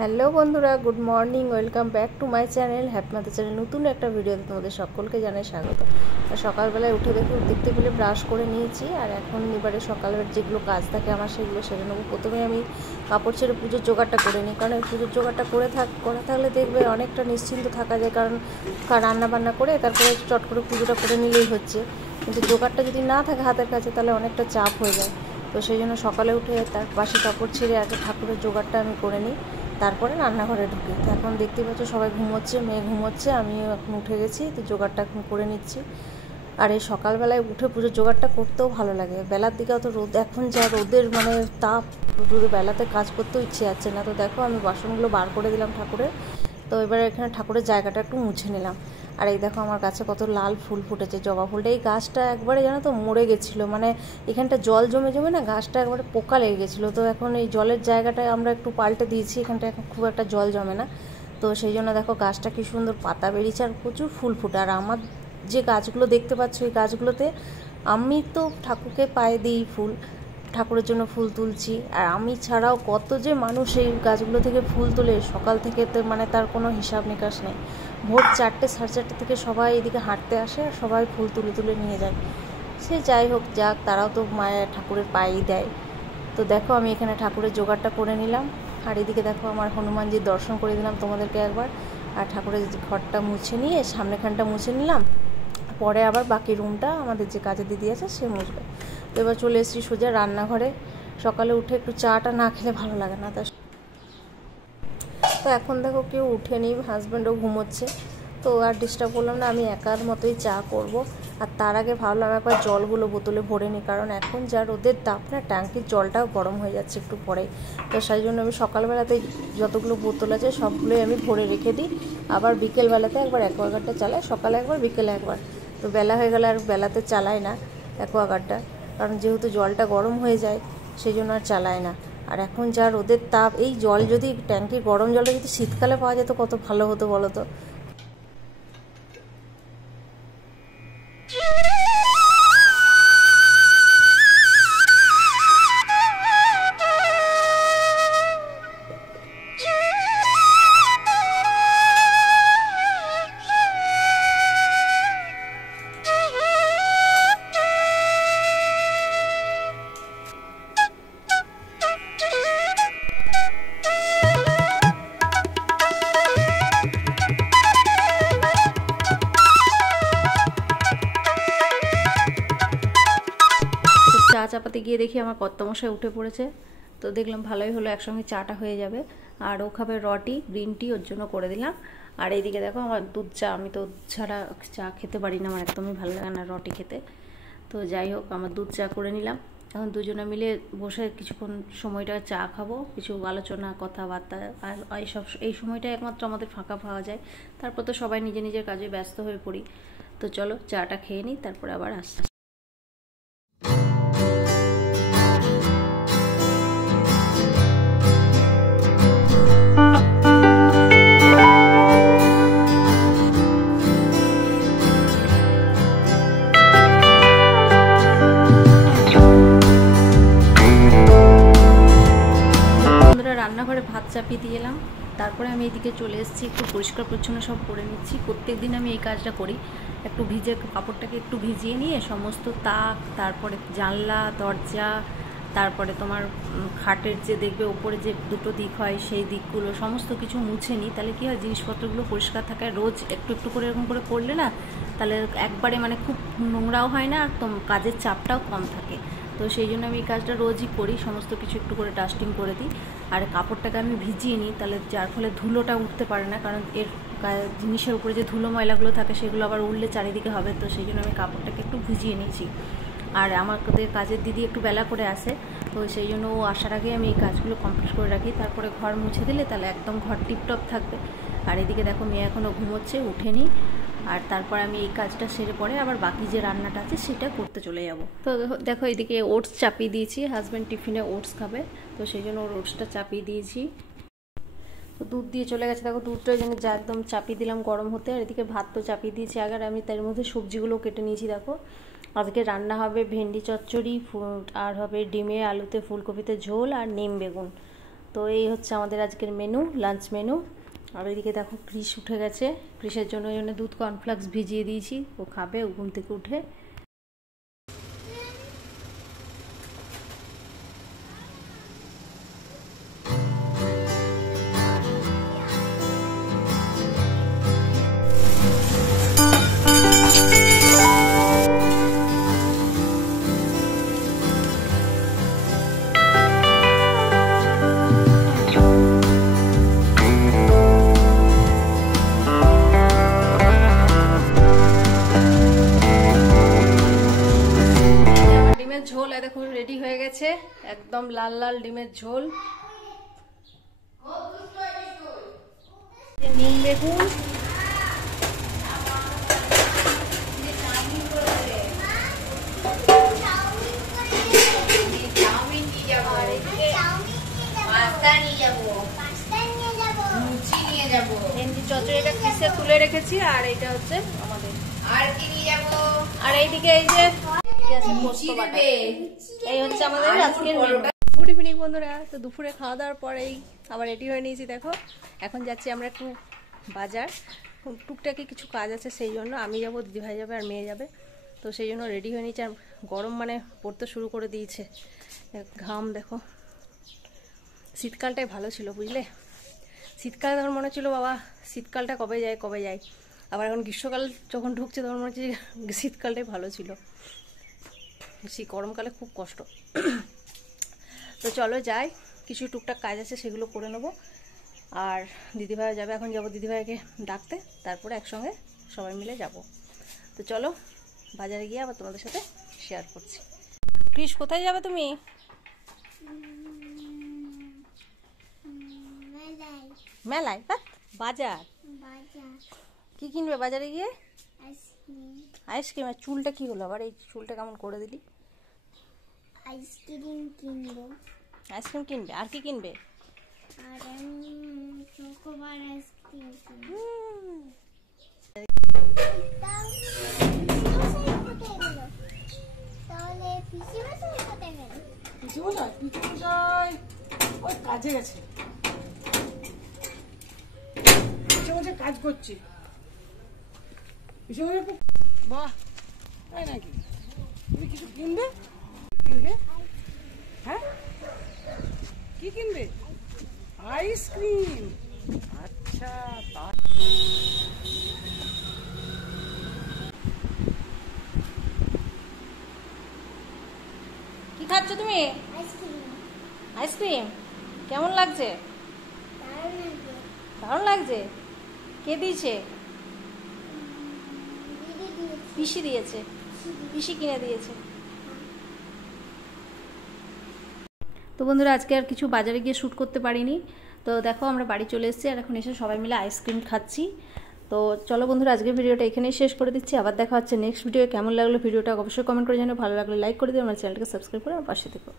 Hello বন্ধুরা, good morning. Welcome back to my channel happy mother channel. নতুন একটা ভিডিওতে তোমাদের সকলকে জানাই স্বাগত। আর সকালবেলায় উঠে দেখতে পেলে ব্রাশ করে নিয়েছি। আর এখন এবারে সকালের যেগুলো কাজ থাকে আমার সেগুলো সেরে নেবো। প্রথমে আমি কাপড় ছেড়ে পুজোর জোগাড়টা করে নিই, কারণ এই পুজোর জোগাড়টা করা থাকলে দেখবে অনেকটা নিশ্চিন্ত থাকা যায়, কারণ রান্না বান্না করে তারপরে চট করে পুজোটা করে নিলেই হচ্ছে। কিন্তু জোগাড়টা যদি না থাকে হাতের কাছে তাহলে অনেকটা চাপ হয়ে যায়। তো সেই জন্য সকালে উঠে তার পাশে কাপড় ছেড়ে আগে ঠাকুরের জোগাড়টা আমি করে নিই, তারপরে রান্নাঘরে ঢুকি। তো এখন দেখতে পাচ্ছ সবাই ঘুমোচ্ছে, মেয়ে ঘুমোচ্ছে, আমিও এখন উঠে গেছি। তো জোগাড়টা এখন করে নিচ্ছি। আর এই সকালবেলায় উঠে পুজোর জোগাড়টা করতেও ভালো লাগে। বেলার দিকে অত রোদ, এখন যা রোদের মানে তাপ, বেলাতে কাজ করতেও ইচ্ছে যাচ্ছে না। তো দেখো আমি বাসনগুলো বার করে দিলাম ঠাকুরের। তো এবারে এখানে ঠাকুরের জায়গাটা একটু মুছে নিলাম। আর এই দেখো আমার গাছে কত লাল ফুল ফুটেছে, জবা ফুলটা। এই গাছটা একবারে জানো তো মরে গেছিলো, মানে এখানটা জল জমে জমে না গাছটা একবারে পোকা লেগে গেছিলো। তো এখন এই জলের জায়গাটায় আমরা একটু পাল্টে দিয়েছি, এখানটা এখন খুব একটা জল জমে না। তো সেই জন্য দেখো গাছটা কি সুন্দর পাতা বেরিয়েছে আর প্রচুর ফুল ফুটে। আর আমার যে গাছগুলো দেখতে পাচ্ছ এই গাছগুলোতে আমি তো ঠাকুরকে পায়ে দিই ফুল, ঠাকুরের জন্য ফুল তুলছি। আর আমি ছাড়াও কত যে মানুষ এই গাছগুলো থেকে ফুল তোলে সকাল থেকে, তো মানে তার কোনো হিসাব নিকাশ নেই। ভোর 4টে সাড়ে 4টে থেকে সবাই এদিকে হাঁটতে আসে আর সবাই ফুল তুলে তুলে নিয়ে যায়। সে যাই হোক যাক, তারাও তো মায়ের ঠাকুরের পায়েই দেয়। তো দেখো আমি এখানে ঠাকুরের জোগাড়টা করে নিলাম। আর এদিকে দেখো আমার হনুমানজির দর্শন করে দিলাম তোমাদেরকে একবার। আর ঠাকুরের ঘরটা মুছে নিয়ে সামনেখানটা মুছে নিলাম, পরে আবার বাকি রুমটা আমাদের যে কাজের দিদি আছে সে মুছবে। তো এবার চলে এসেছি সোজা রান্নাঘরে। সকালে উঠে একটু চাটা না খেলে ভালো লাগে না। তো এখন দেখো কেউ উঠেনি, হাজব্যান্ডও ঘুমোচ্ছে। তো আর ডিস্টার্ব করলাম না, আমি একার মতোই চা করব। আর তার আগে ভাবলাম একবার জলগুলো বোতলে ভরে নিই, কারণ এখন যা রোদের তাপ না, ট্যাঙ্কির জলটাও গরম হয়ে যাচ্ছে একটু পরেই। তো সেই জন্য আমি সকালবেলাতে যতগুলো বোতল আছে সবগুলোই আমি ভরে রেখে দিই। আবার বিকেলবেলাতে একবার অ্যাকোয়াগার্ডটা চালাই, সকালে একবার বিকেলে একবার। তো বেলা হয়ে গেলে আর বেলাতে চালাই না অ্যাকোয়াগার্ডটা, কারণ যেহেতু জলটা গরম হয়ে যায় সেই জন্য আর চালাই না। আর এখন যা রোদের তাপ, এই জল যদি ট্যাঙ্কির গরম জলটা যদি শীতকালে পাওয়া যেত কত ভালো হতো বলো তো। চা চাপাতে গিয়ে দেখি আমার কর্তামশাই উঠে পড়েছে। তো দেখলাম ভালোই হলো, একসঙ্গে চাটা হয়ে যাবে। আর ও খাবে রটি, গ্রিন টি, ওর জন্য করে দিলাম। আর এইদিকে দেখো আমার দুধ চা, আমি তো ছাড়া চা খেতে পারি না, আমার একদমই ভালো লাগে না রটি খেতে। তো যাই হোক আমার দুধ চা করে নিলাম। এখন দুজনে মিলে বসে কিছুক্ষণ সময়টা চা খাবো, কিছু আলোচনা কথাবার্তা। আর এই সময়টাই একমাত্র আমাদের ফাঁকা পাওয়া যায়। তারপর তো সবাই নিজের নিজের কাজে ব্যস্ত হয়ে পড়ি। তো চলো চাটা খেয়ে নিই, তারপরে আবার আসছি। রান্নাঘরে ভাত চাপিয়ে দিয়ে এলাম, তারপরে আমি এইদিকে চলে এসেছি, একটু পরিষ্কার পরিচ্ছন্ন সব করে নিচ্ছি। প্রত্যেক দিন আমি এই কাজটা করি। একটু কাপড়টাকে একটু ভিজিয়ে নিয়ে সমস্ত তাক, তারপরে জানলা দরজা, তারপরে তোমার খাটের যে দেখবে ওপরে যে দুটো দিক হয় সেই দিকগুলো সমস্ত কিছু মুছে নিই। তাহলে কী হয়, জিনিসপত্রগুলো পরিষ্কার থাকে। রোজ একটু একটু করে এরকম করে করলে না, তাহলে একবারে মানে খুব নোংরাও হয় না, আর কাজের চাপটাও কম থাকে। তো সেই জন্য আমি এই কাজটা রোজই করি, সমস্ত কিছু একটু করে ডাস্টিং করে দিই। আর কাপড়টাকে আমি ভিজিয়ে নিই, তাহলে যার ফলে ধুলোটা উঠতে পারে না, কারণ এর জিনিসের উপরে যে ধুলো ময়লাগুলো থাকে সেগুলো আবার উঠলে চারিদিকে হবে। তো সেই জন্য আমি কাপড়টাকে একটু ভিজিয়ে নিয়েছি। আর আমাদের কাজের দিদি একটু বেলা করে আসে, তো সেই জন্য ও আসার আগে আমি এই কাজগুলো কমপ্লিট করে রাখি। তারপরে ঘর মুছে দিলে তাহলে একদম ঘর টিপটপ থাকবে। আর এদিকে দেখো মেয়ে এখনও ঘুমোচ্ছে, উঠেনি। আর তারপর আমি এই কাজটা সেরে পরে আবার বাকি যে রান্নাটা আছে সেটা করতে চলে যাব। তো দেখো এদিকে ওটস চাপিয়ে দিয়েছি, হাজব্যান্ড টিফিনে ওটস খাবে, তো সেই জন্য ওর ওটসটা চাপিয়ে দিয়েছি। তো দুধ দিয়ে চলে গেছে, দেখো দুধটা যেন যা একদম চাপিয়ে দিলাম গরম হতে। আর এদিকে ভাত তো চাপিয়ে দিয়েছি আগে, আমি তার মধ্যে সবজিগুলো কেটে নিয়েছি। দেখো আজকে রান্না হবে ভেন্ডি চচ্চড়ি, আর হবে ডিমে আলুতে ফুলকপিতে ঝোল, আর নিম বেগুন। তো এই হচ্ছে আমাদের আজকের মেনু, লাঞ্চ মেনু। আর ওইদিকে দেখো ক্রিস উঠে গেছে, ক্রিসের জন্য দুধ কর্নফ্লেক্স ভিজিয়ে দিয়েছি, ও খাবে ঘুম থেকে উঠে। ঝোল দেখুন রেডি হয়ে গেছে, একদম লাল লাল ডিমের ঝোল। নিম বেগুন, চচড়িটা কিসে তুলে রেখেছি, আর এইটা হচ্ছে আমাদের। আর কি নিয়ে যাবো? আর এইদিকে এই যে এই হচ্ছে আমাদের আজকের মেনু। গুড ইভিনিং বন্ধুরা, তো দুপুরে খাওয়া দাওয়ার পরেই আবার রেডি হয়ে নিয়েছি। দেখো এখন যাচ্ছি আমরা একটু বাজার, টুকটাকি কিছু কাজ আছে, সেই জন্য আমি যাব, দিদিভাই যাবে আর মেয়ে যাবে। তো সেই জন্য রেডি হয়ে নিয়েছি। আর গরম মানে পড়তে শুরু করে দিয়েছে, ঘাম দেখো। শীতকালটাই ভালো ছিল বুঝলে, শীতকালে তখন মনে ছিল বাবা শীতকালটা কবে যায় কবে যায়, আবার এখন গ্রীষ্মকাল যখন ঢুকছে তখন মনে হচ্ছে শীতকালটাই ভালো ছিল, গরমকালে খুব কষ্ট। তো চলো যাই, কিছু টুকটাক কাজ আছে সেগুলো করে নেবো। আর দিদিভাই যাবে, এখন যাব দিদিভাইকে ডাকতে, তারপরে একসঙ্গে সবাই মিলে যাব। তো চলো বাজারে গিয়ে আবার তোমাদের সাথে শেয়ার করছি। ক্রিস কোথায় যাবে তুমি? মেলায়? বাজার কি কিনবে বাজারে গিয়ে? আইসক্রিম। আর চুলটা কি হলো আবার, এই চুলটা কেমন করে দিলি? আইসক্রিম কিনবো। আইসক্রিম কিনবে? আর কি কিনবে? আর চকোবার আইসক্রিম কিনবো। তাহলে পিসিমশাই কোথায় গেল? পিসিমশাই ওই কাজে গেছে, পিসিমশাই কাজ করছে। বাহ, তাই নাকি? তুমি কিছু কিনবে? কিনবে? হ্যাঁ, কি কিনবে? আইসক্রিম। আচ্ছা, কি খাচ্ছ তুমি? আইসক্রিম। কেমন লাগছে? দারুণ লাগছে। কে দিয়েছে? পিসি দিয়েছে, পিসি কিনে দিয়েছে। তো বন্ধুরা আজকে আর কিছু বাজারে গিয়ে শ্যুট করতে পারিনি। তো দেখো আমরা বাড়ি চলে এসেছি, আর এখন এসে সবাই মিলে আইসক্রিম খাচ্ছি। তো চলো বন্ধুরা আজকের ভিডিওটা এখানেই শেষ করে দিচ্ছি, আবার দেখা হচ্ছে নেক্সট ভিডিও। কেমন লাগলো ভিডিওটা অবশ্যই কমেন্ট করে জানাও, ভালো লাগলে লাইক করে দিও, আমার চ্যানেলটাকে সাবস্ক্রাইব করে আমার পাশে থেকো।